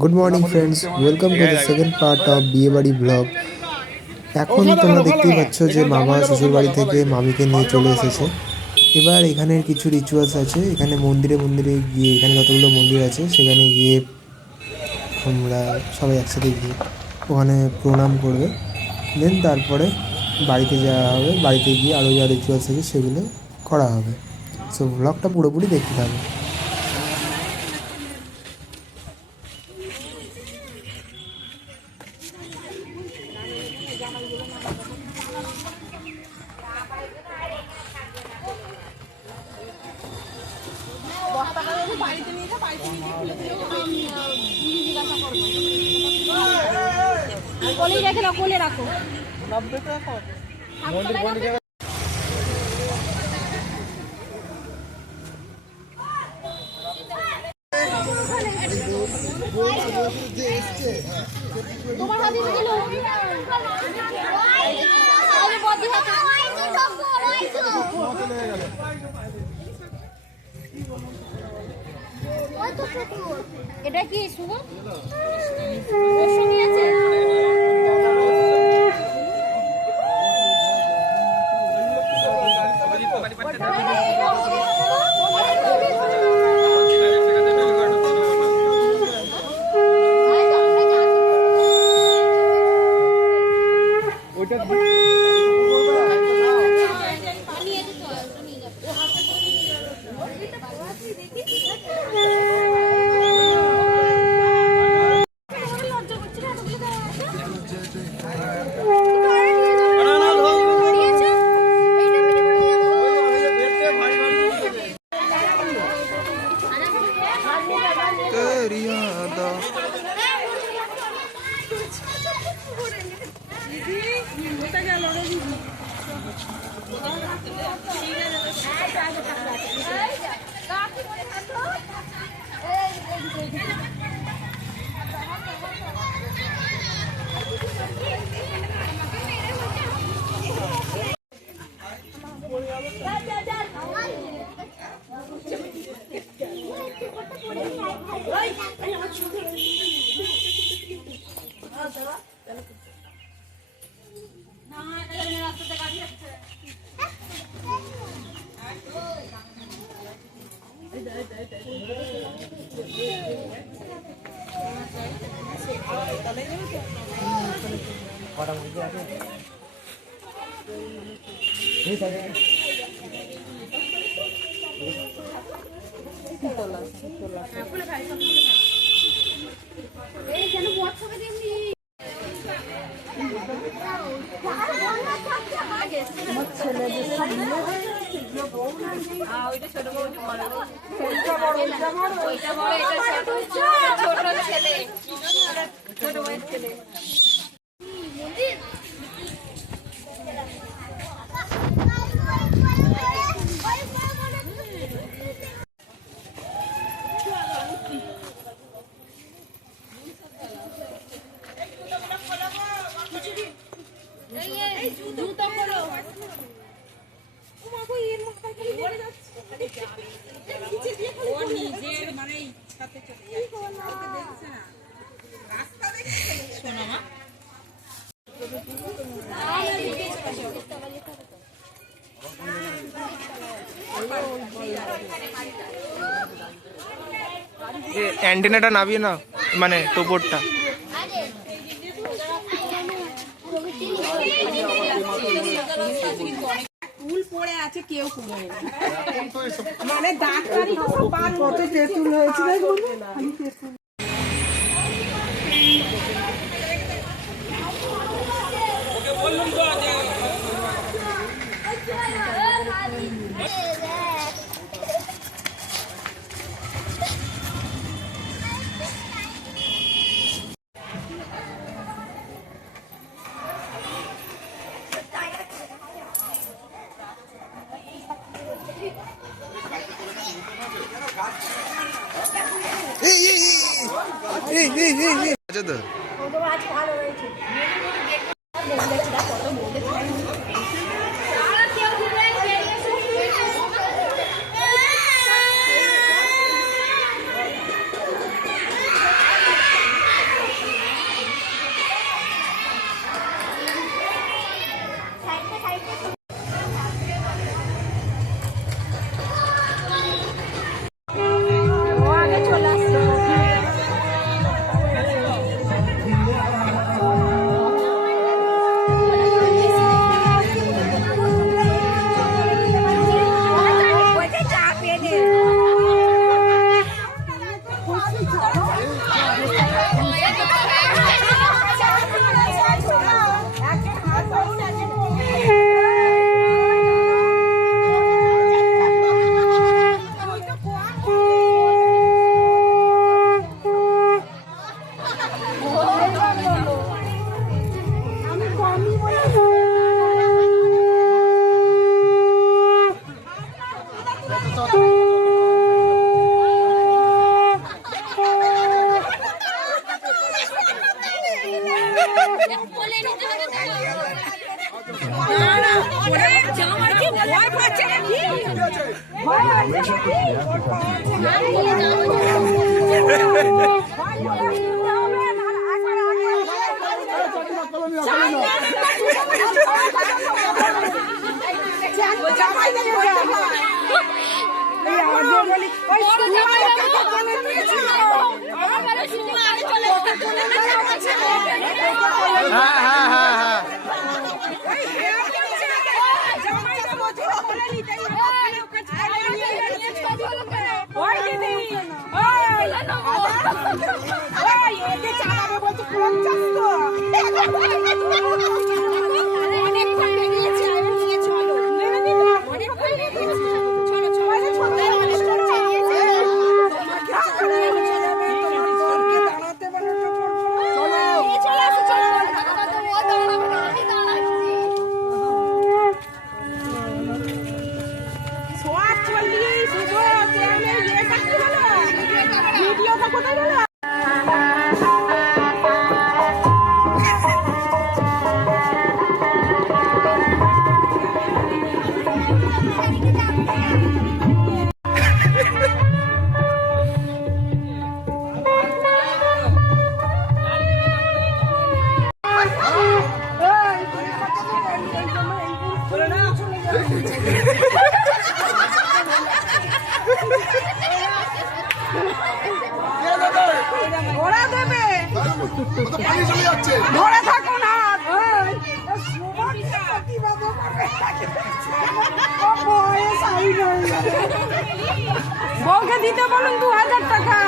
Good morning friends, welcome to the second part of বিয়ে বাড়ি blog. এখন তোমরা দেখতেই পাচ্ছ যে মামা শ্বশুর বাড়ি থেকে মামিকে নিয়ে চলে এসেছে। এবার এখানের কিছু রিচুয়ালস আছে, এখানে মন্দিরে মন্দিরে গিয়ে, এখানে যতগুলো মন্দির আছে সেখানে গিয়ে আমরা সবাই একসাথে গিয়ে ওখানে প্রণাম করবে। দেন তারপরে বাড়িতে যাওয়া হবে, বাড়িতে গিয়ে আরও যা রিচুয়ালস আছে সেগুলো করা হবে। সো ব্লগটা পুরোপুরি দেখতে থাকবে। কোলে রেখে দাও, কোলে রাখো। তোমার হাতে দিল এটা কি শুভ আছে? অ্যান্টেনাটা নামিয়ে না, মানে টোপরটা। ফুল পড়ে আছে, কেউ কুড়োয় না। মানে ডাক্তারি কত তেঁতুল হয়েছে দেখুন। আচ্ছা তো চলে আসছে। ধরে থাকো না বউকে দিতে বলুন 2000 টাকা।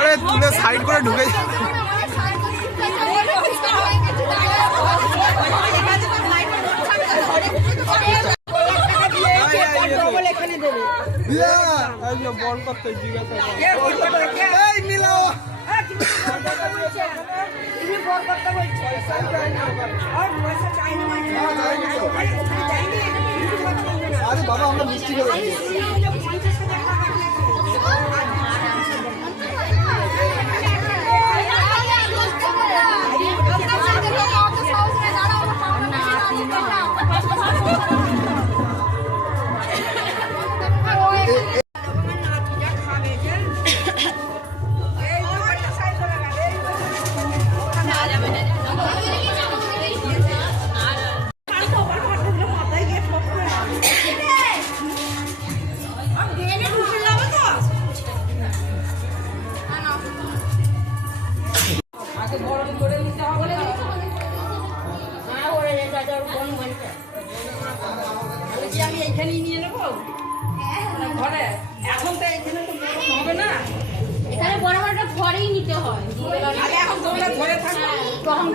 আরে তুলে সাইড করে ঢুকে বল করতে জিজ্ঞাসা আরে বাবা আমরা মিষ্টি করে আমি এইখানেই নিয়ে নেবো ঘরে এখন ঘরেই নিতে হয়। আগে এখন তোমরা ধরে থাকো তখন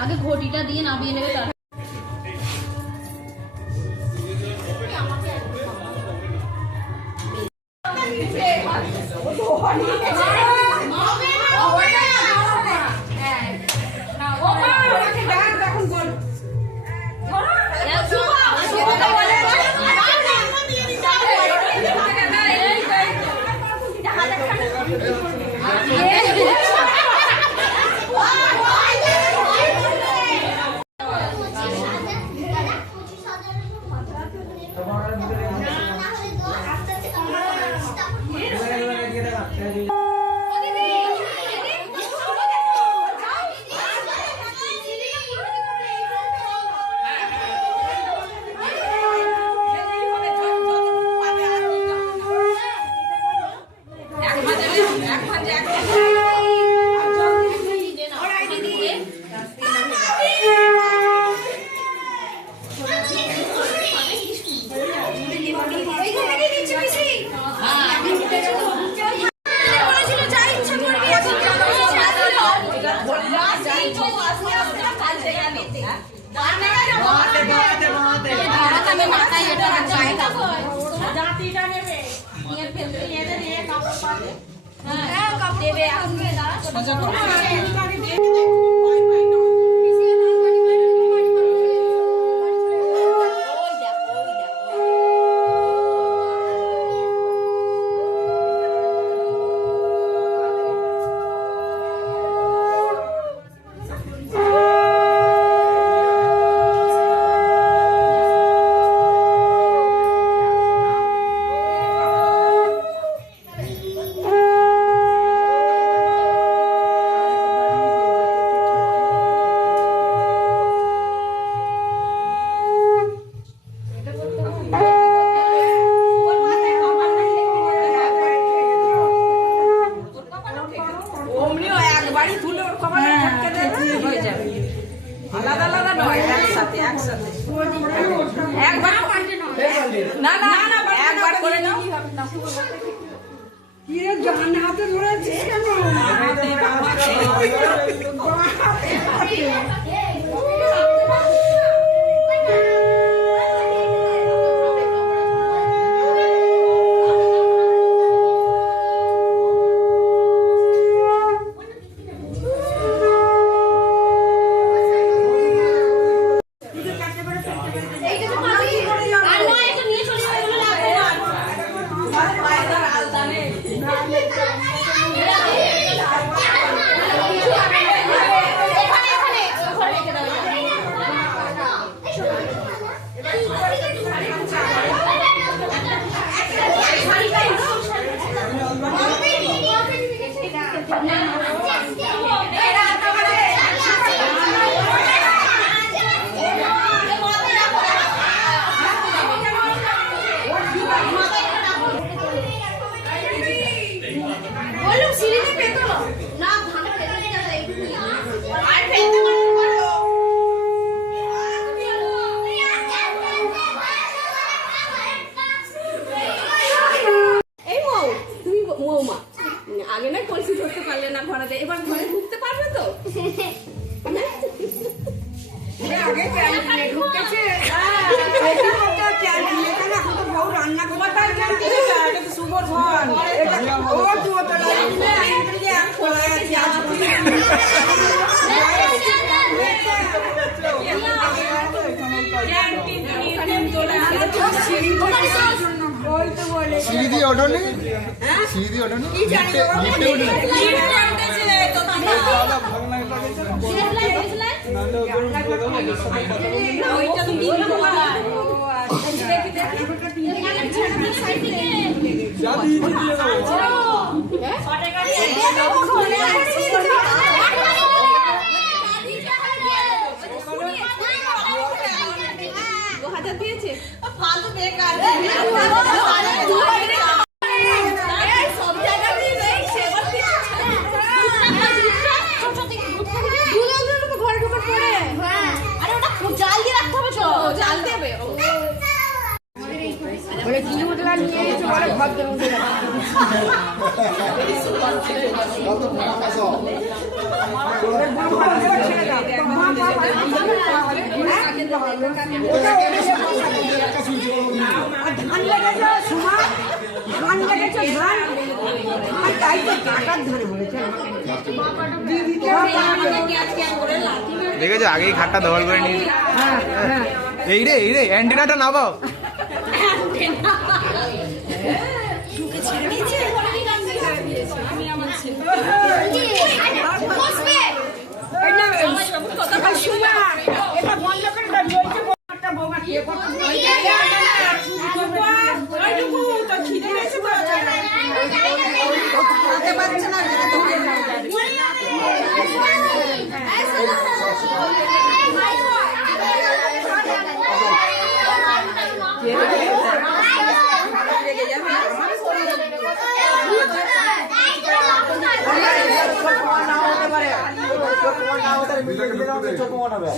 আগে ঘটিটা দিয়ে নামিয়ে নেবে তার আগে না কলসি ধরতে পারলে না ঘরে এবার ঘরে ঢুকতে পারবে তো আগে ক্যান্টিনে ঢুকেছে ক্যান্টিনে কেন এখন তো বউ রান্না করতে পারে ক্যান্টিনে এটা তো সুবর ঘর ও তুই তো লাগবে এক খোলা আছে আজ সিঁড়ি দিয়ে ওঠোনি সিঁড়ি দিয়ে ওঠোনি দিয়েছে ফালতু বেকার জাল দেবে নিয়ে এসে বলে ভদ্র মধ্যে ধান লেগেছে সময় ধান লেগেছে ধান আর তাই তো কাটার ধরে বলেছে দেখেছো আগেই খাটটা দখল করে নিয়ে এই রে অ্যান্টেনাটা নামাও। এটা বন্ধ করে দাঁড়িয়ে একটা বৌমা কে কত তো খিদে গেছে পারছে না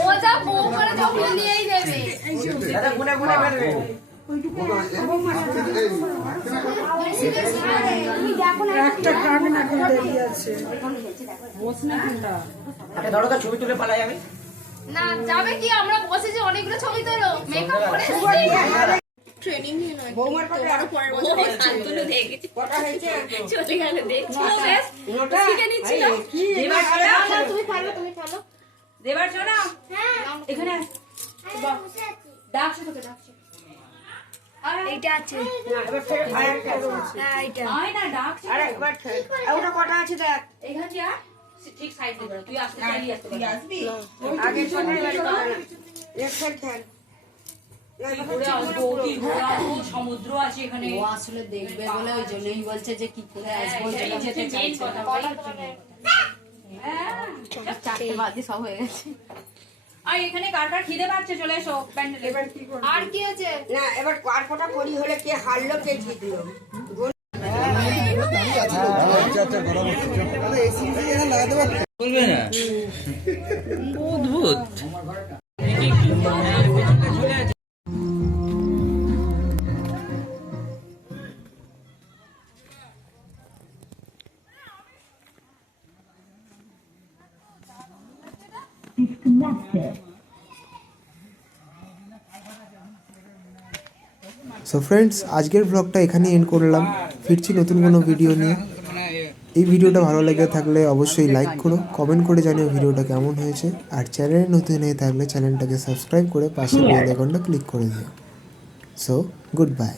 ওটা বউ করে যখন নিয়েই দেবে একটা কান না দাঁড়িয়ে আছে ছবি তুলে পালা যাবে না যাবে কি আমরা বসেছি অনেকগুলো ছবি তোলো মেকআপ করে ট্রেনিং নিয়ে নয় বৌমার কথা আরো পরের বছর শান্তনু দেখেছি কথা হয়েছে চলে গেল দেখছিল বেশ শিখে নিচ্ছিল কি তুমি খেলো দেবার চলো এখানে ডাকছে তোকে ডাকছে এইটা আছে এবার ফের ভাইয়ের কাছে বলছি। হ্যাঁ এইটা আয় না ডাকছে আরে একবার খেল ওটা কটা আছে দেখ এখানে যা ঠিক সাইড দিয়ে তুই আসতে চাইলি আসতে পারবি আগে ছোট এক খেল খেল ঘুরে আসবো কি ঘোরা সমুদ্র আছে এখানে ও আসলে দেখবে বলে ওই জন্যই বলছে যে কি করে আসবো ওই জন্য যেতে চাইছে চারটে বাদে সব হয়ে গেছে আর এখানে কার কার খিদে পাচ্ছে চলে এসো প্যান্ডেল এবার কি করব আর কি আছে না এবার কার কটা করি হলে কে হারলো কে জিতলো বলবে না অদ্ভুত সো ফ্রেন্ডস আজকের ব্লগটা এখানেই এন্ড করলাম, ফিরছি নতুন কোনো ভিডিও নিয়ে। এই ভিডিওটা ভালো লেগে থাকলে অবশ্যই লাইক করো, কমেন্ট করে জানিও ভিডিওটা কেমন হয়েছে, আর চ্যানেলে নতুন হয়ে থাকলে চ্যানেলটাকে সাবস্ক্রাইব করে পাশে বেল আইকনটা ক্লিক করে দিও। So good bye.